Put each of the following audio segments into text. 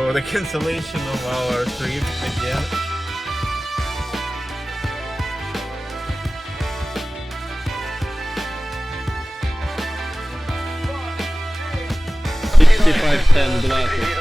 So the cancellation of our trip again. $65.10 glasses.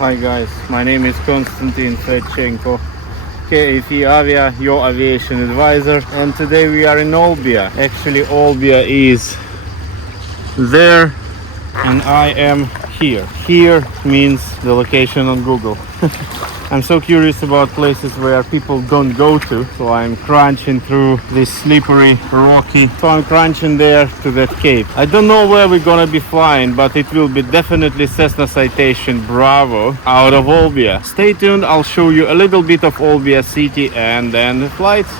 Hi guys, my name is Konstantin Fedchenko, KFE AVIA, your aviation advisor, and today we are in Olbia. Actually, Olbia is there and I am here. Here means the location on Google. I'm so curious about places where people don't go to, so I'm crunching through this slippery, rocky. So I'm crunching there to that cape. I don't know where we're gonna be flying, but it will be definitely Cessna Citation Bravo out of Olbia. Stay tuned, I'll show you a little bit of Olbia city and then the flights.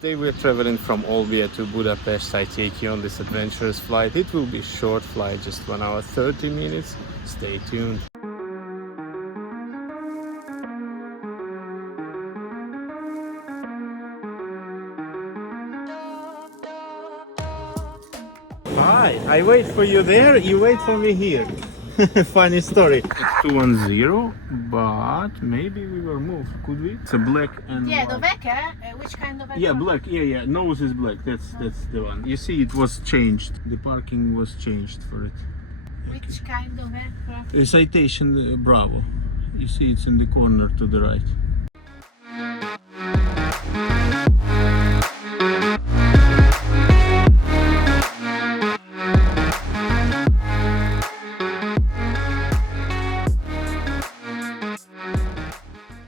Today we're traveling from Olbia to Budapest. I take you on this adventurous flight. It will be a short flight, just 1 hour 30 minutes. Stay tuned. Hi, I wait for you there, you wait for me here. Funny story. It's 210, but maybe we were moved. Could we? It's a black and Yeah, white. the Vecca, which kind of Vecca? Yeah, black. Yeah. Nose is black. That's the one. You see, it was changed. The parking was changed for it. Which kind of Vecca? A Citation Bravo. You see, it's in the corner to the right.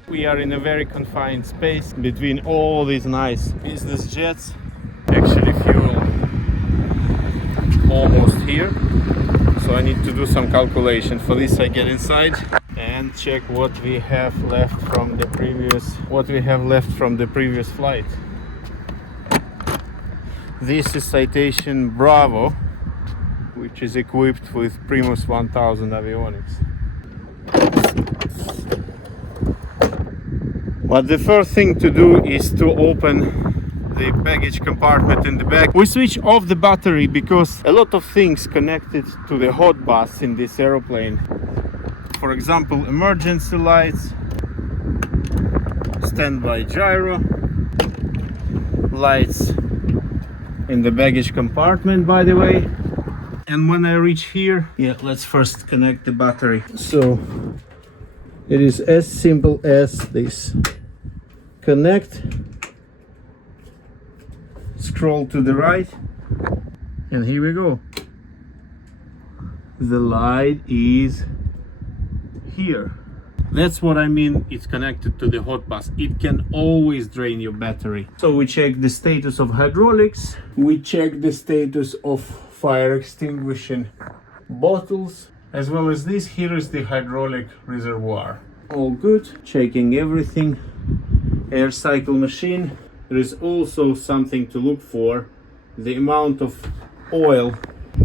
We are in a very confined space between all these nice business jets. Actually, fuel almost here, so I need to do some calculation. For this, I get inside and check what we have left from the previous flight. This is Citation Bravo, which is equipped with Primus 1000 avionics. But the first thing to do is to open the baggage compartment in the back. We switch off the battery because a lot of things connected to the hot bus in this aeroplane. For example, emergency lights, standby gyro, lights in the baggage compartment, by the way. And when I reach here, let's first connect the battery. So it is as simple as this. Connect, scroll to the right, and here we go. The light is here. That's what I mean, it's connected to the hot bus. It can always drain your battery. So we check the status of hydraulics, we check the status of fire extinguishing bottles, as well as this. Here is the hydraulic reservoir. All good, checking everything. air cycle machine. There is also something to look for, the amount of oil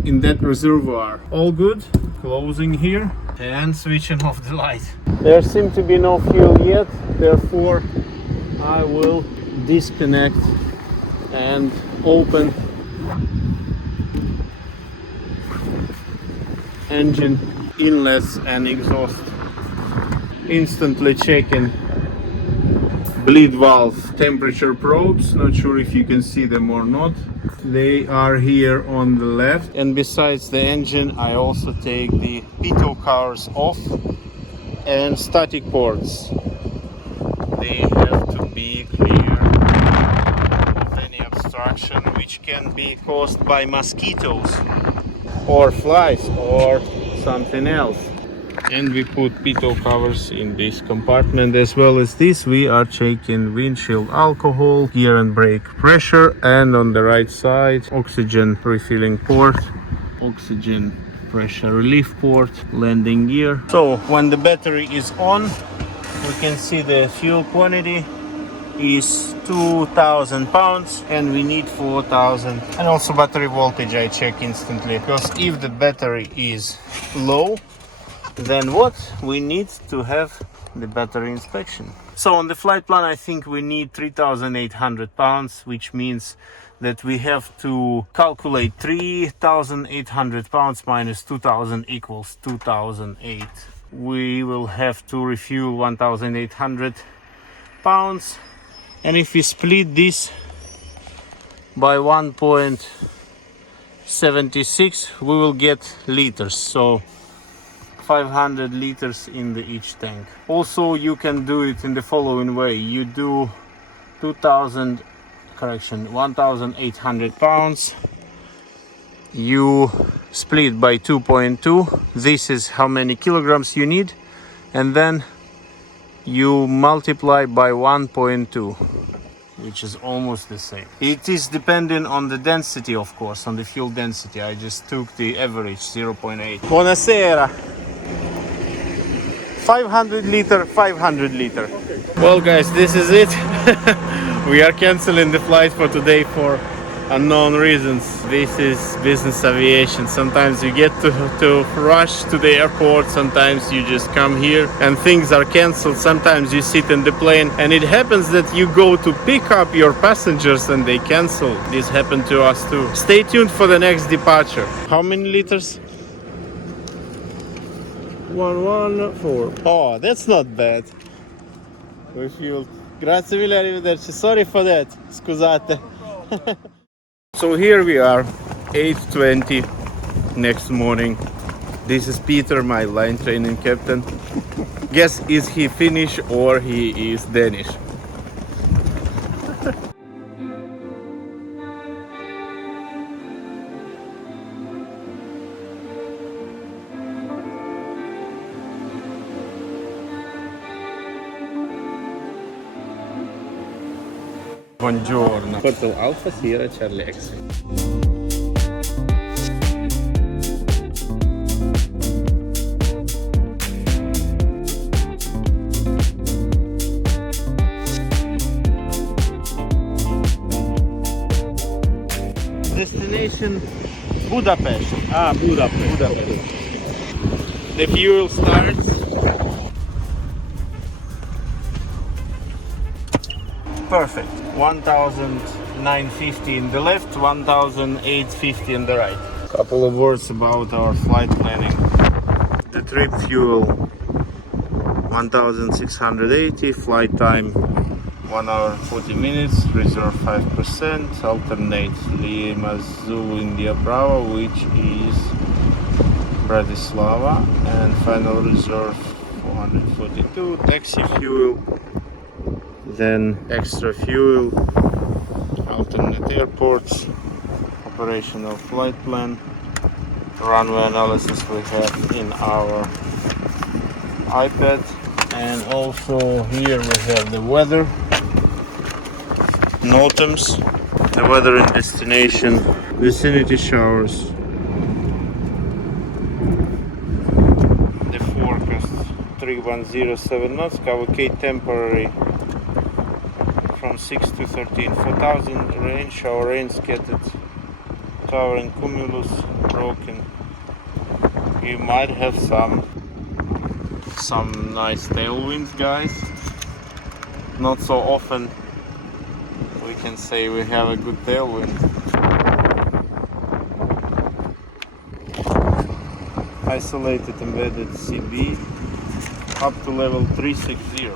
in that reservoir. All good. Closing here and switching off the light. There seems to be no fuel yet, therefore I will disconnect and open engine inlets and exhaust. Instantly checking bleed valve temperature probes. Not sure if you can see them or not. They are here on the left, and besides the engine I also take the pitot covers off and static ports. They have to be clear of any obstruction which can be caused by mosquitoes or flies or something else. And we put pitot covers in this compartment. As well as this, we are checking windshield alcohol, gear and brake pressure, and on the right side oxygen refilling port, oxygen pressure relief port, landing gear. So when the battery is on, we can see the fuel quantity is 2,000 pounds and we need 4,000. And also battery voltage I check instantly, because if the battery is low, then what? We need to have the battery inspection. So on the flight plan I think we need 3,800 pounds, which means that we have to calculate 3,800 pounds minus 2,000 equals 2,008. We will have to refuel 1,800 pounds, and if we split this by 1.76 we will get liters, so 500 liters in each tank. Also you can do it in the following way. You do 1,800 pounds, you split by 2.2, this is how many kilograms you need, and then you multiply by 1.2, which is almost the same. It is depending on the density, of course, on the fuel density. I just took the average 0.8. Buonasera. 500 liter, 500 liter. Okay. Well guys, this is it. We are canceling the flight for today for unknown reasons. This is business aviation. Sometimes you get to rush to the airport, sometimes you just come here and things are cancelled. Sometimes you sit in the plane and it happens that you go to pick up your passengers and they cancel. This happened to us too. Stay tuned for the next departure. How many liters? 114. Oh, that's not bad. Refueled. Grazie mille, arrivederci. Sorry for that. Scusate. So here we are, 8:20 next morning. This is Peter, my line training captain. Guess is he Finnish or he is Danish? Buongiorno. Hotel Alpha Sierra Charlie X-ray. Destination Budapest. Budapest. The fuel starts. Perfect. 1,950 in the left, 1,850 in the right. Couple of words about our flight planning. The trip fuel 1,680, flight time 1 hour 40 minutes, reserve 5%, alternate Lima Zulu India Bravo, which is Bratislava, and final reserve 442, taxi fuel, then extra fuel, alternate airports, operational flight plan, runway analysis we have in our iPad, and also here we have the weather, NOTAMs, the weather in destination, vicinity showers, the forecast 3107 knots, cover K temporary from 6 to 13. 4000 range, our rain scattered, towering cumulus broken. We might have some nice tailwinds, guys. Not so often we can say we have a good tailwind. Isolated embedded CB up to level 360.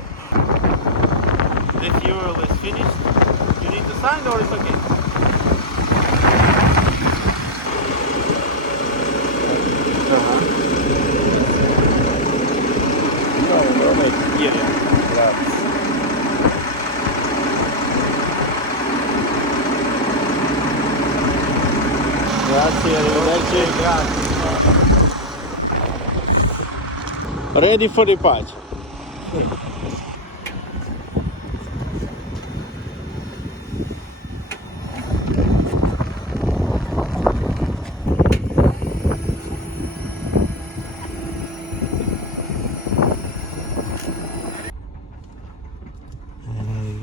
The fuel is finished. You need to sign or it's okay? Yeah. Grazie, arrivederci. Ready for departure.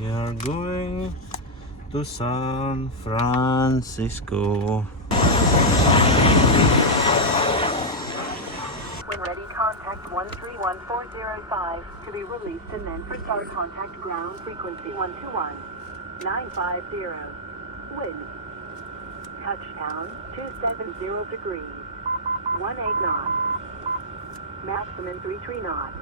We are going to San Francisco. When ready, contact 131405 to be released and then for start contact ground frequency 121-950. Wind. Touchdown 270 degrees. 18 knots. Maximum 33 knots.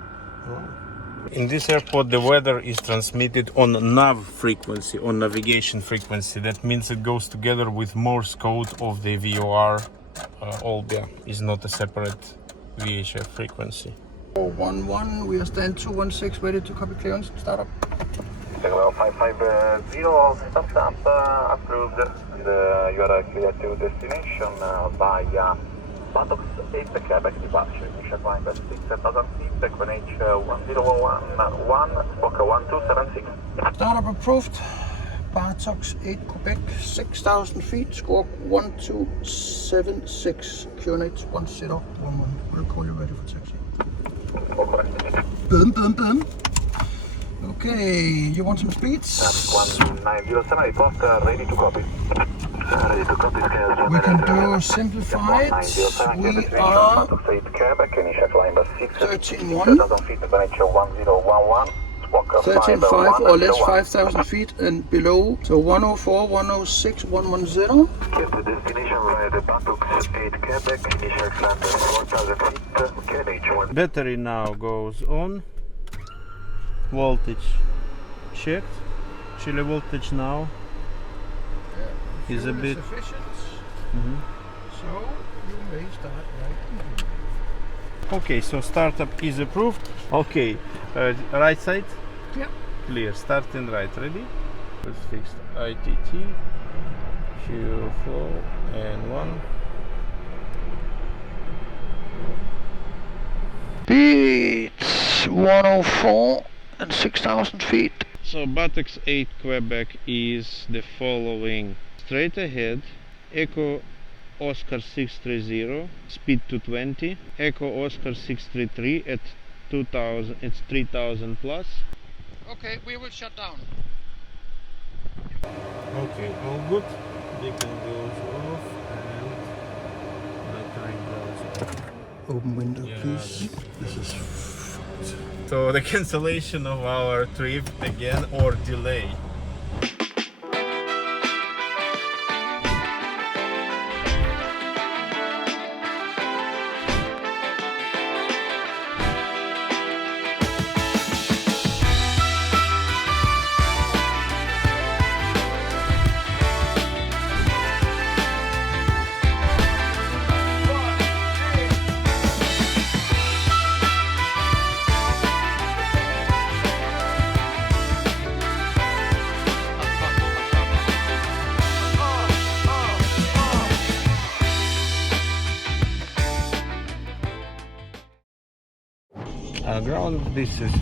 In this airport the weather is transmitted on nav frequency, on navigation frequency. That means it goes together with Morse code of the VOR. Olbia is not a separate VHF frequency. 411, we are stand 216, ready to copy clearance, start up. Well, 550, start up, approved, and you are clear to destination via Buttocks 8 Quebec departure, initial climb at 6,000 feet, Equinage 1011, Spock 1276. Start up approved, Buttocks 8 Quebec, 6,000 feet, squawk 1276, QNH 1011. We'll call you ready for taxi. Boom, boom, boom. Okay, you want some speeds? 1907, report ready to copy. Ready to copy, We can do simplified. We are 13.1, 13.5 or less 5,000 feet and below. So 104, 106, 110. Keep the destination via the Buttocks 8 Quebec, initial climb at 1,000 feet, KNH 1. Battery now goes on. Voltage checked. Chile voltage now is a bit. Sufficient. So you may start right. Okay, so startup is approved. Okay, right side. Yeah. Clear. Start and right. Ready? Let's fix ITT. Fuel flow and 1. Beats 104 and 6,000 feet. So Buttocks 8 Quebec is the following: straight ahead, Echo Oscar 630, speed 220, Echo Oscar 633 at 2000, it's 3000 plus. Okay, we will shut down. Okay, all good. Beacon goes off and battery goes off. Open window, Yeah, please. this is so the cancellation of our trip again or delay. Ground, this is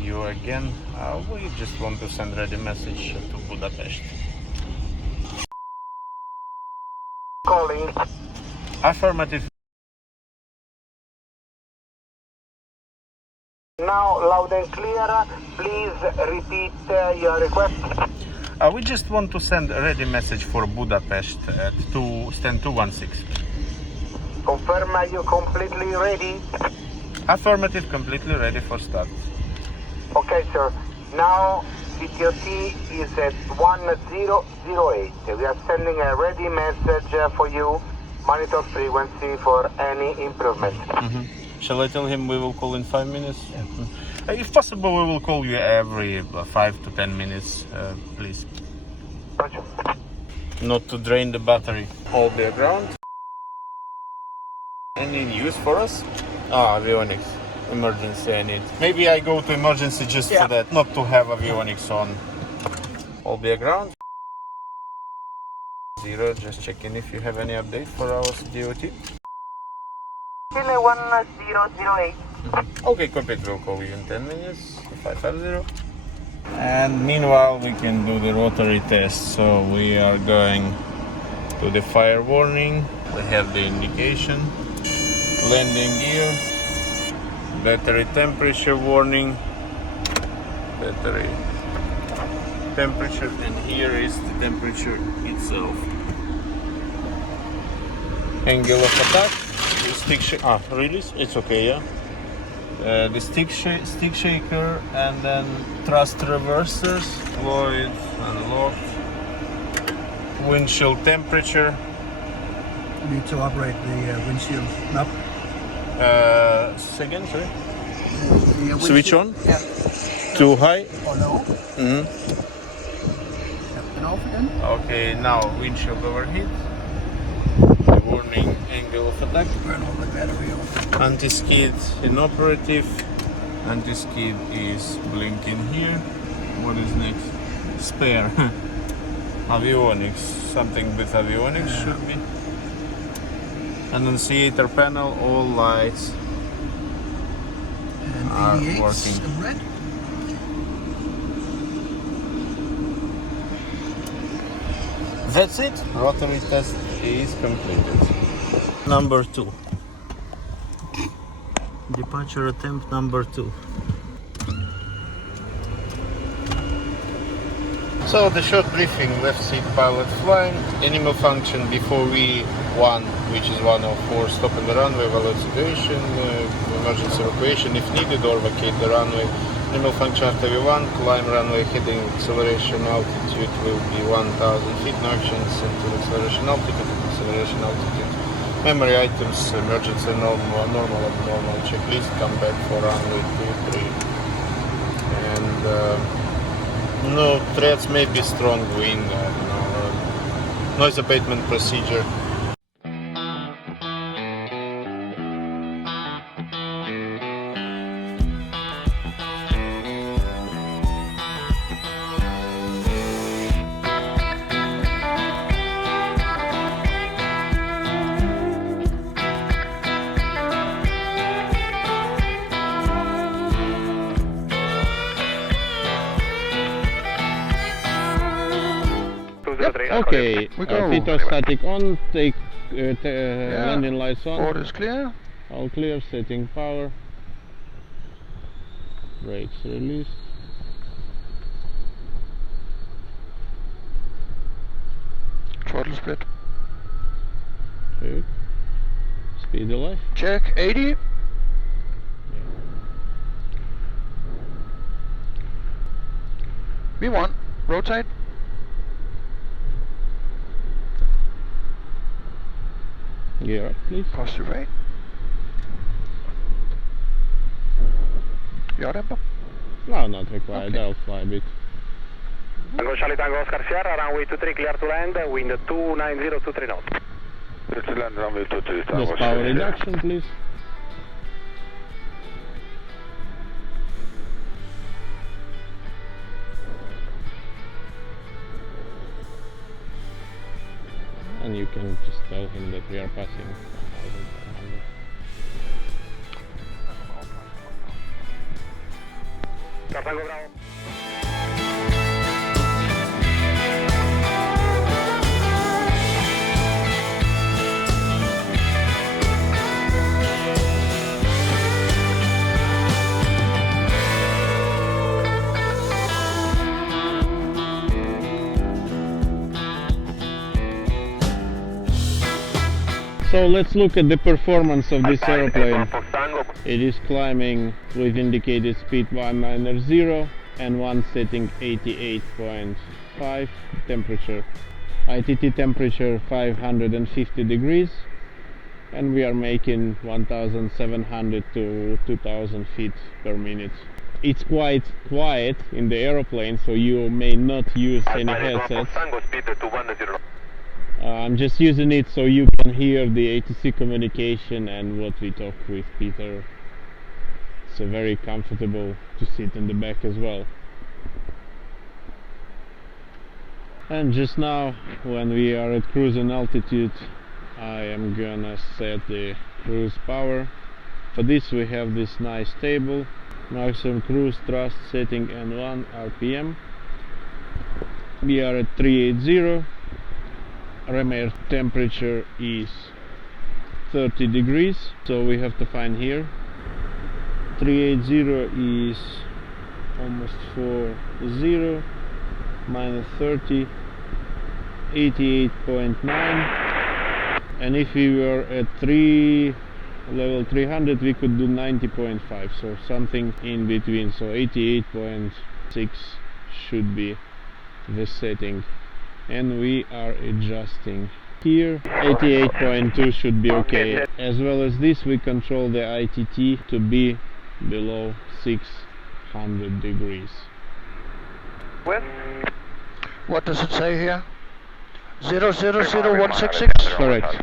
you again. We just want to send ready message to Budapest. Calling. Affirmative. Now loud and clear, Please repeat your request. We just want to send a ready message for Budapest at stand 216. Confirm, are you completely ready? Affirmative, completely ready for start. Okay, sir. Now, CTOT is at 1008. We are sending a ready message for you. Monitor frequency for any improvement. Shall I tell him we will call in 5 minutes? If possible, we will call you every 5 to 10 minutes, please. Roger. Not to drain the battery. Olbia ground. Any news for us? Avionics. Emergency I need. Maybe I go to emergency just for that, not to have avionics on. Olbia ground. 0, just checking if you have any update for our DOT. 1008. Okay, copy. We'll call you in 10 minutes. 550. And meanwhile, we can do the rotary test. So we are going to the fire warning. We have the indication. Landing gear. Battery temperature warning. Battery temperature, and here is the temperature itself. Angle of attack. Release. It's okay, yeah. The stick shaker, and then thrust reversers, deployed, unlocked. Windshield temperature. Need to operate the windshield knob. Second, sorry. The Switch on. Yeah. Too high. Or low. Mm-hmm. And off again. Okay, now windshield overheat. The warning angle of attack. Burn all the battery off. Anti-skid inoperative. Anti-skid is blinking here. What is next? Spare. Avionics. Something with avionics should be. Annunciator panel, all lights And are 88's working. in red. That's it. Rotary test is completed. Number 2. Departure attempt number 2. So the short briefing, left seat pilot flying, animal function before V1, which is 104, stop on the runway, valid situation, emergency evacuation if needed, or vacate the runway. Animal function after V1, climb runway heading, acceleration altitude will be 1000 feet, no actions until acceleration altitude. Memory items, emergency normal abnormal checklist, come back for runway 23. And no threats, maybe strong wind, I don't know. Noise abatement procedure. Okay, We go. FITO static on, take landing lights on. Board is clear. All clear, setting power. Brakes released. Throttle split. Check. Speed alive. Check 80. V1, rotate. Gear up, please. Positive rate. Yaw tempo. No, not required. Okay. I'll fly a bit. Tango Charlie Tango Oscar Sierra, runway 23 clear to land, wind 29023 knots. Clear to land, runway 23 Just Tango power Sierra. reduction, please. And you can just tell him that we are passing 1500. Tango Bravo. So let's look at the performance of this aeroplane. It is climbing with indicated speed 190 and one setting 88.5, temperature ITT temperature 550 degrees, and we are making 1700 to 2000 feet per minute. It's quite quiet in the aeroplane, so you may not use any headsets. I'm just using it so you can hear the ATC communication and what we talk with Peter. It's very comfortable to sit in the back as well. And just now, when we are at cruising altitude, I am gonna set the cruise power. For this we have this nice table. Maximum cruise thrust setting N1 RPM. We are at 380. Ram air temperature is 30 degrees, so we have to find here. 380 is almost 40, minus 30, 88.9, and if we were at level 300 we could do 90.5, so something in between, so 88.6 should be the setting. And we are adjusting here. 88.2 should be okay. As well as this, we control the ITT to be below 600 degrees. What does it say here? 000166? Correct.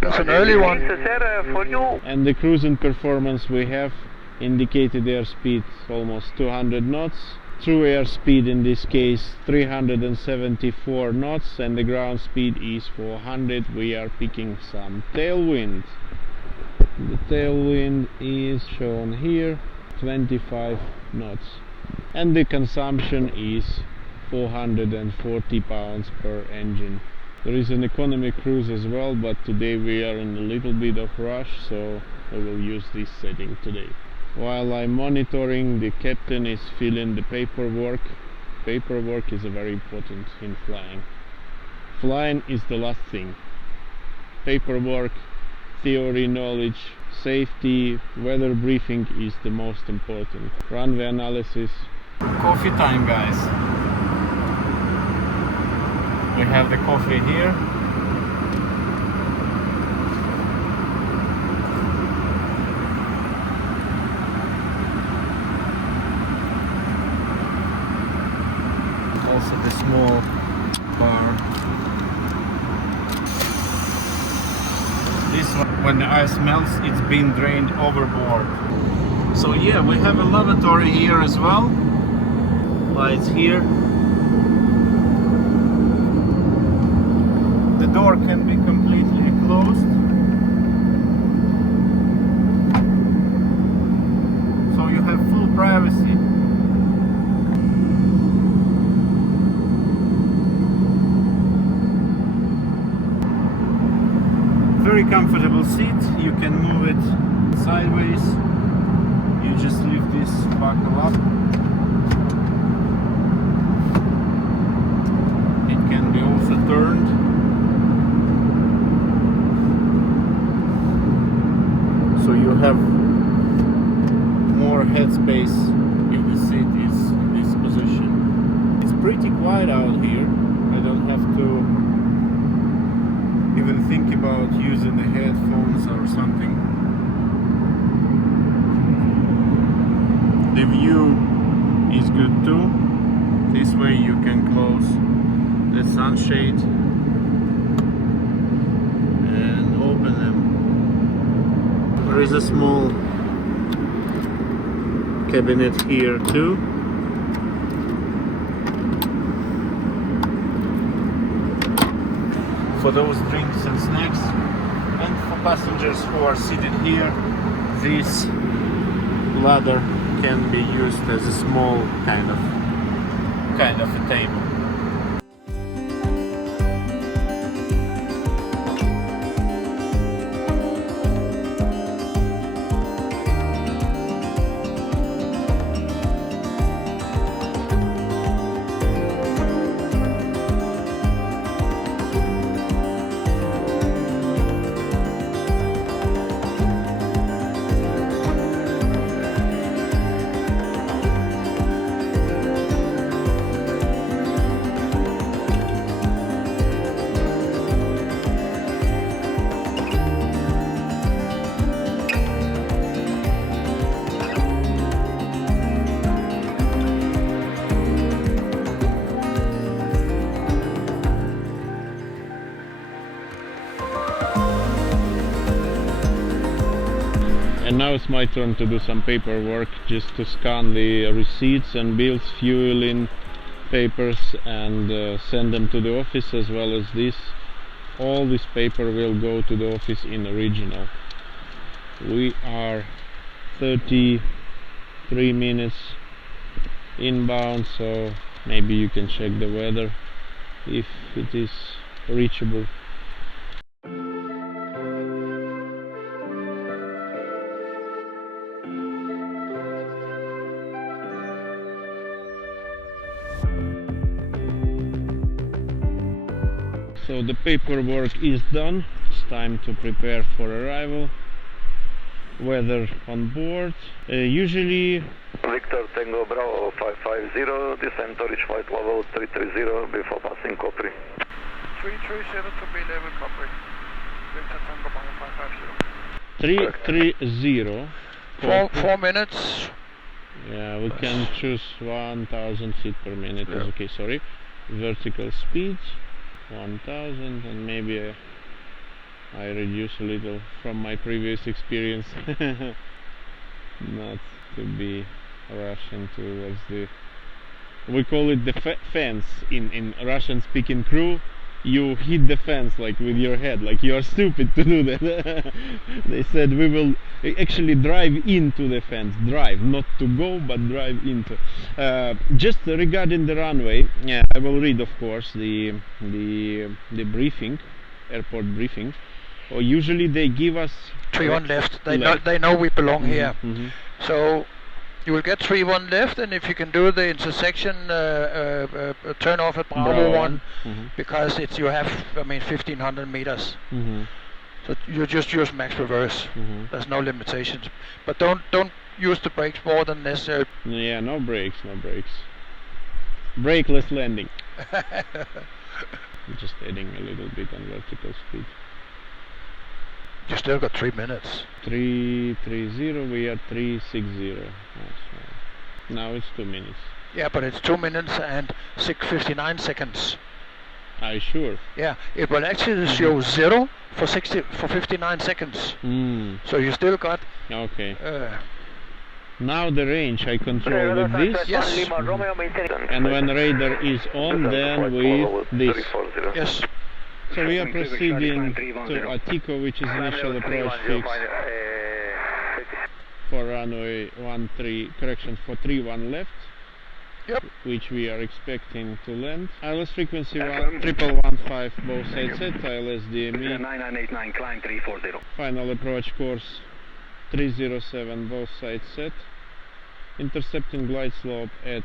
That's an early one. And the cruising performance we have indicated airspeed almost 200 knots. True airspeed in this case 374 knots, and the ground speed is 400. We are picking some tailwind. The tailwind is shown here, 25 knots, and the consumption is 440 pounds per engine. There is an economy cruise as well, but today we are in a little bit of rush, so I will use this setting today. While I'm monitoring, the captain is filling the paperwork. Paperwork is very important in flying. Flying is the last thing. Paperwork, theory, knowledge, safety, weather briefing is the most important. Runway analysis. Coffee time, guys. We have the coffee here. Also the small bar. This one, when the ice melts, it's been drained overboard. So yeah, we have a lavatory here as well. Lights here. The door can be completely closed. So you have full privacy. Very comfortable seat. You can move it sideways. You just leave this buckle up. It can be also turned. So you have more headspace if the seat is in this position. It's pretty quiet out here. I don't have to even think about using the headphones or something. The view is good too. This way you can close the sunshade and open them. There is a small cabinet here too. For those drinks and snacks, and for passengers who are seated here, this ladder can be used as a small kind of a table. And now it's my turn to do some paperwork, just to scan the receipts and bills, fuel in papers, and send them to the office, as well as this. All this paper will go to the office in original. We are 33 minutes inbound, so maybe you can check the weather if it is reachable. So the paperwork is done. It's time to prepare for arrival. Weather on board. Usually Victor Tango Bravo 550, descend to reach flight level 330 before passing Capri. 337 to be 11 copy. Victor Tango Bravo 550. 330. 4 minutes. Yeah, we can choose 1000 feet per minute. Yeah. Okay, sorry. Vertical speed 1000, and maybe I reduce a little from my previous experience. Not to be rushing towards the, we call it the fence in Russian speaking crew. You hit the fence like with your head, like you are stupid to do that. They said we will actually drive into the fence. Drive, not to go, but drive into. Just regarding the runway, yeah, I will read, of course, the briefing, airport briefing. Or usually they give us 3-1 left. They know we belong here. So you will get 3-1 left, and if you can do the intersection turn off at Bravo 1, because it's, you have, I mean, 1500 meters. So you just use max reverse. There's no limitations, but don't use the brakes more than necessary. Yeah, no brakes, no brakes. Brakeless landing. Just adding a little bit on vertical speed. You still got 3 minutes. 330, we are 360. Now it's 2 minutes. Yeah, but it's 2 minutes and 59 seconds. Are you sure? Yeah, it will actually show 0 for 59 seconds. So you still got. Okay. Now the range I control with this. Yes. And when radar is on, then with this. Yes. So we are proceeding to Atiko, which is initial approach fix for runway 31 left. Yep. Which we are expecting to land. ILS frequency 1115, both sides set. ILS DME. 9989, climb 340. Final approach course 307, both sides set. Intercepting glide slope at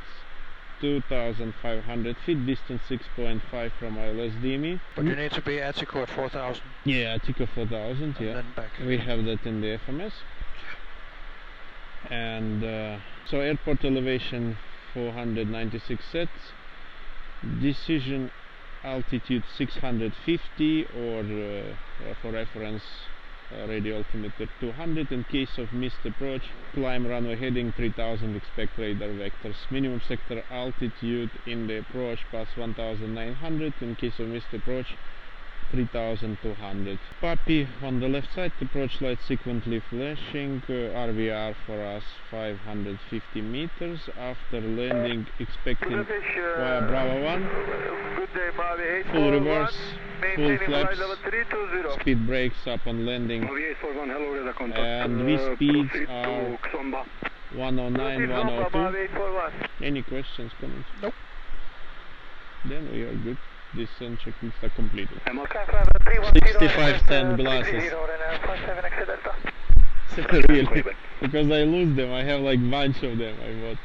2500 feet, distance 6.5 from ILS DME. But you need to be at Atiko at 4000. Yeah, Atiko 4000, yeah. Then back. We have that in the FMS. And so airport elevation 496 sets. Decision altitude 650, or for reference radio altimeter 200. In case of missed approach, climb runway heading 3000, expect radar vectors. Minimum sector altitude in the approach pass 1900. In case of missed approach, 3200. Puppy on the left side, approach light sequentially flashing, RVR for us 550 meters. After landing, expecting via Bravo 1, full reverse, full flaps, speed brakes up on landing, and V speeds are 109, 102. Any questions, comments? Nope. Then we are good. Descent checklist are completed. 6510 glasses. Really? Because I lose them. I have like bunch of them I bought.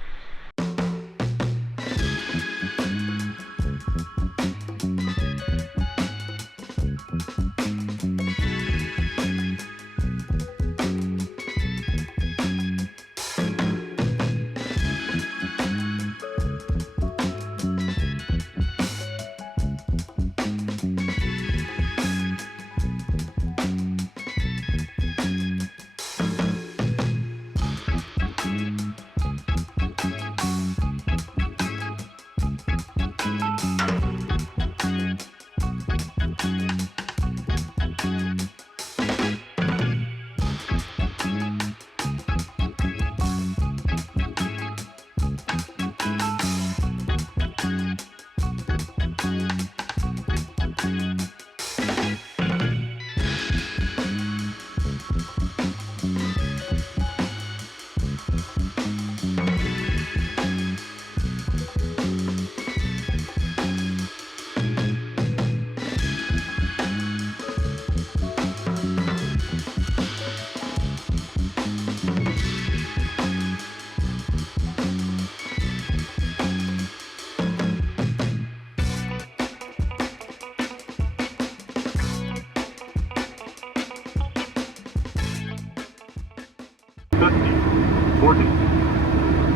40,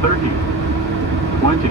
30, 20,